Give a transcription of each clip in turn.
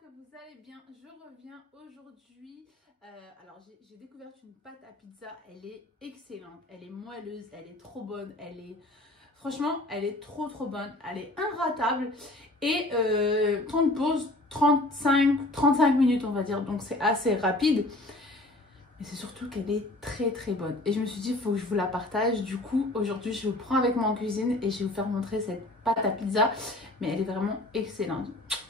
que vous allez bien. Je reviens aujourd'hui. Alors j'ai découvert une pâte à pizza. Elle est excellente, elle est moelleuse, elle est trop bonne. Franchement, elle est trop bonne. Elle est inratable. Et temps de pause, 35 minutes on va dire. Donc c'est assez rapide. Mais c'est surtout qu'elle est très bonne. Et je me suis dit, il faut que je vous la partage. Du coup, aujourd'hui, je vous prends avec moi en cuisine et je vais vous faire montrer cette pâte à pizza. Mais elle est vraiment excellente.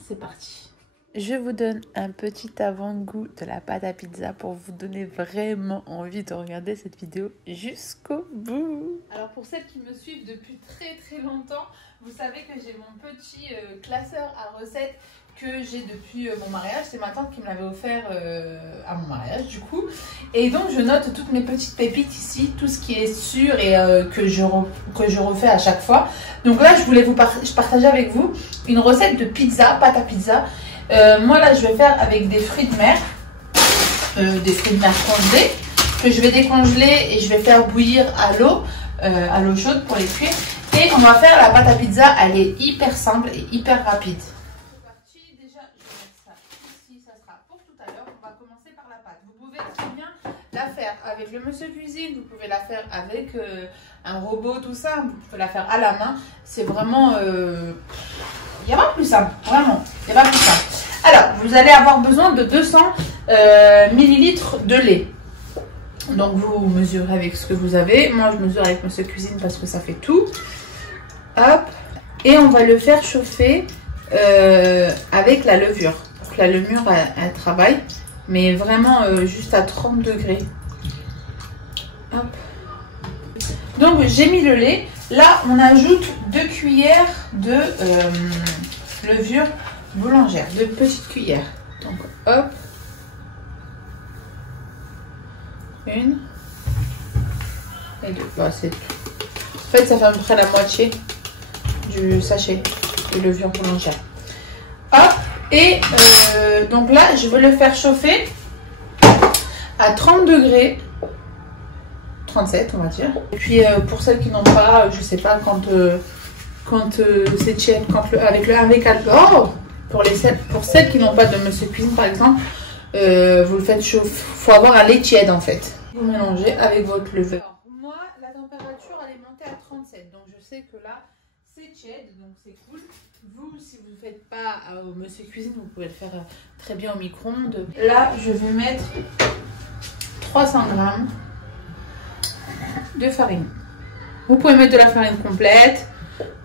C'est parti. Je vous donne un petit avant-goût de la pâte à pizza pour vous donner vraiment envie de regarder cette vidéo jusqu'au bout. Alors pour celles qui me suivent depuis très longtemps, vous savez que j'ai mon petit classeur à recettes que j'ai depuis mon mariage. C'est ma tante qui me l'avait offert à mon mariage du coup. Et donc je note toutes mes petites pépites ici, tout ce qui est sûr et que je refais à chaque fois. Donc là je voulais partager avec vous une recette de pizza, pâte à pizza. Moi là je vais faire avec des fruits de mer, congelés, que je vais décongeler et je vais faire bouillir à l'eau chaude pour les cuire. Et on va faire la pâte à pizza, elle est hyper simple et hyper rapide. Déjà, je vais mettre ça ici, ça sera pour tout à l'heure. On va commencer par la pâte. Vous pouvez très bien la faire avec le monsieur cuisine, vous pouvez la faire avec un robot, tout ça. Vous pouvez la faire à la main. C'est vraiment... il n'y a pas plus simple, vraiment. Il n'y a pas plus simple. Alors, vous allez avoir besoin de 200 millilitres de lait. Donc, vous mesurez avec ce que vous avez. Moi, je mesure avec monsieur cuisine parce que ça fait tout. Hop. Et on va le faire chauffer avec la levure. Pour que la levure, elle travaille. Mais vraiment juste à 30 degrés. Hop. Donc, j'ai mis le lait. Là, on ajoute 2 cuillères de levure boulangère. 2 petites cuillères. Donc, hop. 1 et 2. Bah, c'est tout. En fait, ça fait à peu près la moitié du sachet de levure boulangère. Hop. Et donc là, je vais le faire chauffer à 30 degrés. 37 on va dire. Et puis pour celles qui n'ont pas, je sais pas, quand c'est tiède, avec alcool, pour celles qui n'ont pas de monsieur cuisine par exemple, vous le faites chauffer. Faut avoir un lait tiède en fait. Vous mélangez avec votre levure. Alors, moi la température elle est montée à 37, donc je sais que là c'est tiède, donc c'est cool. Vous, si vous ne faites pas au monsieur cuisine, vous pouvez le faire très bien au micro-ondes. Là je vais mettre 300 grammes de farine. Vous pouvez mettre de la farine complète,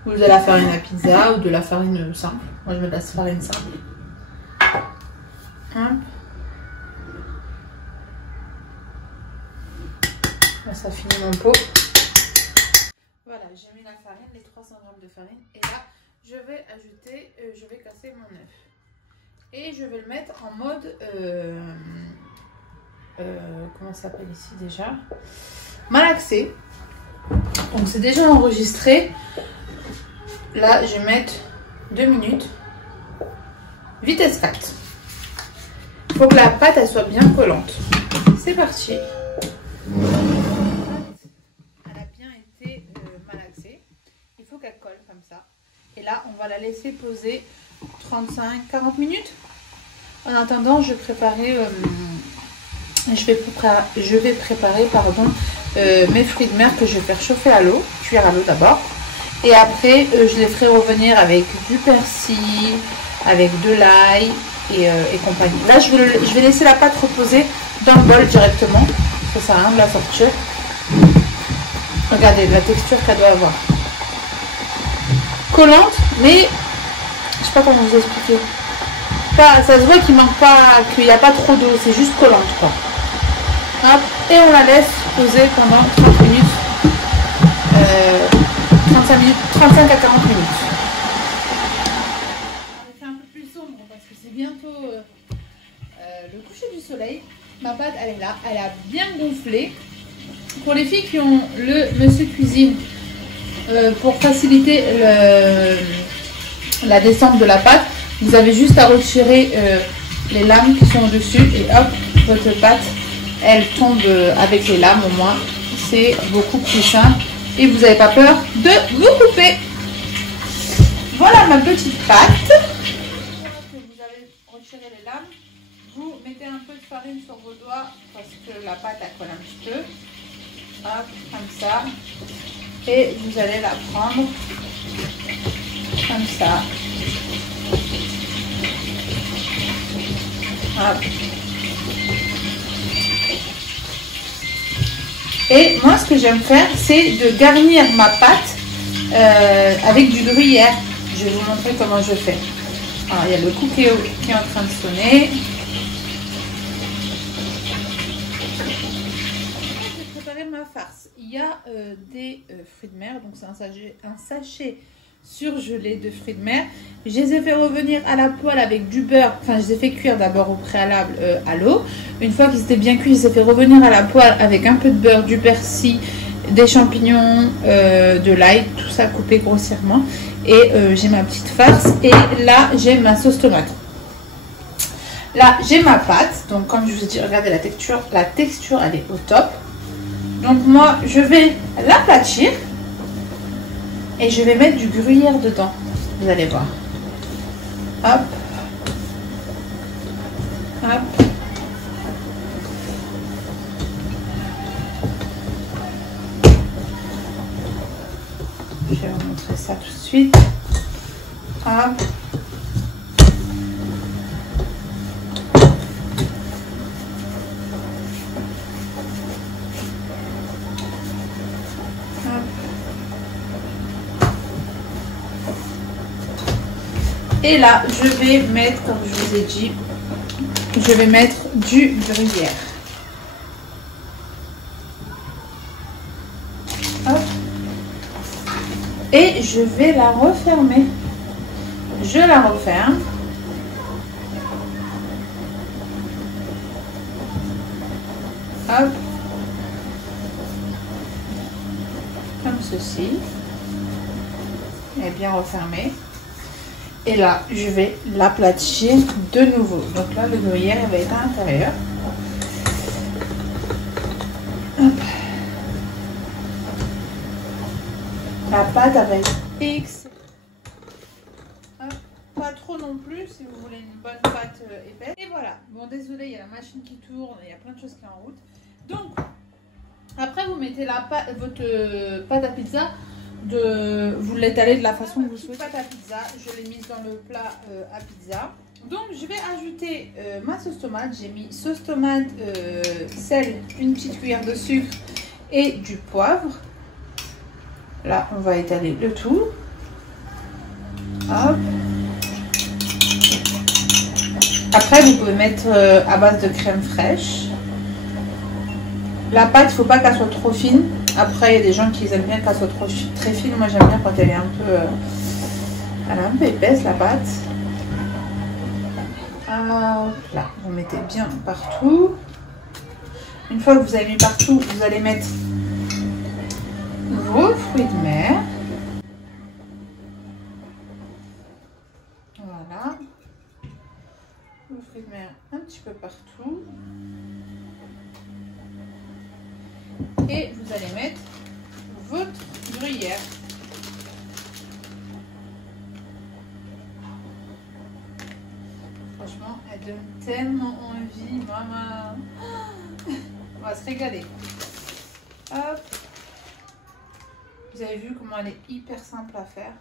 ou de la farine à pizza, ou de la farine simple. Moi je mets de la farine simple. Hop. Là, ça finit mon pot. Voilà, j'ai mis la farine, les 300 grammes de farine. Et là, je vais ajouter, je vais casser mon œuf. Et je vais le mettre en mode, comment ça s'appelle ici déjà? Malaxé. Donc c'est déjà enregistré. Là je vais mettre 2 minutes. Vitesse 4. Il faut que la pâte elle soit bien collante. C'est parti. Elle a bien été malaxée. Il faut qu'elle colle comme ça. Et là on va la laisser poser 35-40 minutes. En attendant je vais préparer mes fruits de mer que je vais faire chauffer à l'eau, cuire à l'eau d'abord. Et après, je les ferai revenir avec du persil, avec de l'ail et compagnie. Là, je vais laisser la pâte reposer dans le bol directement. Ça sert à rien de la sortir. Regardez la texture qu'elle doit avoir. Collante, mais je sais pas comment vous expliquer. Ça se voit qu'il manque pas, qu'il n'y a pas trop d'eau, c'est juste collante quoi. Hop, et on la laisse poser pendant 30 minutes, 35 à 40 minutes. On va faire un peu plus sombre parce que c'est bientôt le coucher du soleil. Ma pâte elle est là, elle a bien gonflé. Pour les filles qui ont le monsieur cuisine, pour faciliter la descente de la pâte, vous avez juste à retirer les lames qui sont au-dessus et hop, votre pâte elle tombe avec les lames. Au moins c'est beaucoup plus simple et vous n'avez pas peur de vous couper. Voilà ma petite pâte que vous avez retirer les lames, vous mettez un peu de farine sur vos doigts parce que la pâte elle colle un petit peu. Hop, comme ça. Et vous allez la prendre comme ça. Hop. Et moi, ce que j'aime faire, c'est de garnir ma pâte avec du gruyère. Je vais vous montrer comment je fais. Alors, il y a le cookéo qui est en train de sonner. J'ai préparé ma farce. Il y a des fruits de mer, donc c'est un sachet surgelé de fruits de mer. Je les ai fait revenir à la poêle avec du beurre. Enfin, je les ai fait cuire d'abord au préalable à l'eau. Une fois qu'ils étaient bien cuits, je les ai fait revenir à la poêle avec un peu de beurre, du persil, des champignons, de l'ail, tout ça coupé grossièrement. Et j'ai ma petite farce. Et là, j'ai ma sauce tomate. Là, j'ai ma pâte. Donc, comme je vous ai dit, regardez la texture, elle est au top. Donc, moi, je vais l'aplatir. Et je vais mettre du gruyère dedans. Vous allez voir. Hop. Hop. Je vais vous montrer ça tout de suite. Hop. Et là, je vais mettre, comme je vous ai dit, je vais mettre du gruyère. Hop. Et je vais la refermer. Je la referme. Hop. Comme ceci. Elle est bien refermée. Et là, je vais l'aplatir de nouveau. Donc là, le gruyère va être à l'intérieur. La pâte va être excellente. Pas trop non plus, si vous voulez une bonne pâte épaisse. Et voilà. Bon, désolé, il y a la machine qui tourne, il y a plein de choses qui sont en route. Donc, après, vous mettez votre pâte à pizza. Vous l'étalez de la façon que vous souhaitez. Pâte à pizza, je l'ai mise dans le plat à pizza. Donc je vais ajouter ma sauce tomate. J'ai mis sauce tomate, sel, une petite cuillère de sucre et du poivre. Là, on va étaler le tout. Hop. Après, vous pouvez mettre à base de crème fraîche. La pâte, il ne faut pas qu'elle soit trop fine. Après, il y a des gens qui aiment bien qu'elle soit très fine. Moi, j'aime bien quand elle est un peu épaisse, la pâte. Alors, là, vous mettez bien partout. Une fois que vous avez mis partout, vous allez mettre vos fruits de mer. Voilà. Vos fruits de mer un petit peu partout. Et vous allez mettre votre gruyère. Franchement, elle donne tellement envie, maman. On va se régaler. Hop. Vous avez vu comment elle est hyper simple à faire.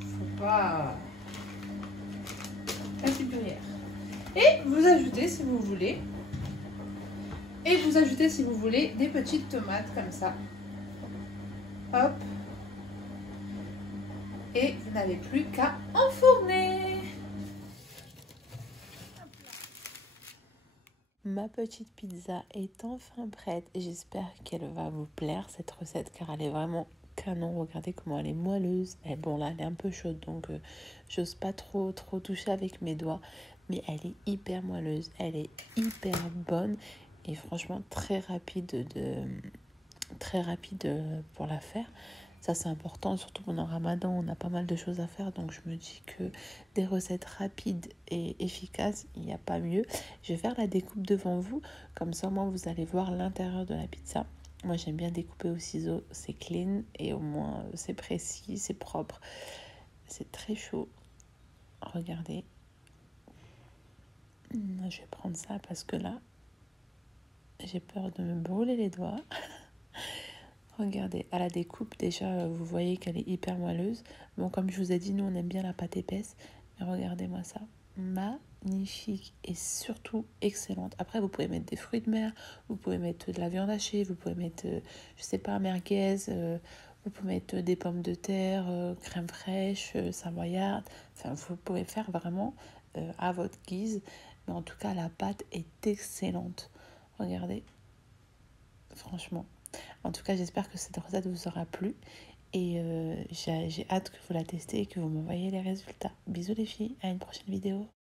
Faut pas... La petite gruyère. Et vous ajoutez si vous voulez. Et vous ajoutez, si vous voulez, des petites tomates comme ça. Hop. Et vous n'avez plus qu'à enfourner. Ma petite pizza est enfin prête et j'espère qu'elle va vous plaire, cette recette, car elle est vraiment canon. Regardez comment elle est moelleuse. Et bon, là, elle est un peu chaude, donc j'ose pas trop toucher avec mes doigts. Mais elle est hyper moelleuse, elle est hyper bonne. Et franchement, très rapide pour la faire. Ça, c'est important, surtout pendant Ramadan, on a pas mal de choses à faire. Donc, je me dis que des recettes rapides et efficaces, il n'y a pas mieux. Je vais faire la découpe devant vous. Comme ça, moi, vous allez voir l'intérieur de la pizza. Moi, j'aime bien découper au ciseau. C'est clean et au moins, c'est précis, c'est propre. C'est très chaud. Regardez. Je vais prendre ça parce que là, j'ai peur de me brûler les doigts. Regardez, à la découpe, déjà, vous voyez qu'elle est hyper moelleuse. Bon, comme je vous ai dit, nous, on aime bien la pâte épaisse. Mais regardez-moi ça. Magnifique et surtout excellente. Après, vous pouvez mettre des fruits de mer, vous pouvez mettre de la viande hachée, vous pouvez mettre, je sais pas, merguez, vous pouvez mettre des pommes de terre, crème fraîche, savoyarde. Enfin, vous pouvez faire vraiment à votre guise. Mais en tout cas, la pâte est excellente. Regardez, franchement. En tout cas, j'espère que cette recette vous aura plu. Et j'ai hâte que vous la testez et que vous m'envoyez les résultats. Bisous les filles, à une prochaine vidéo.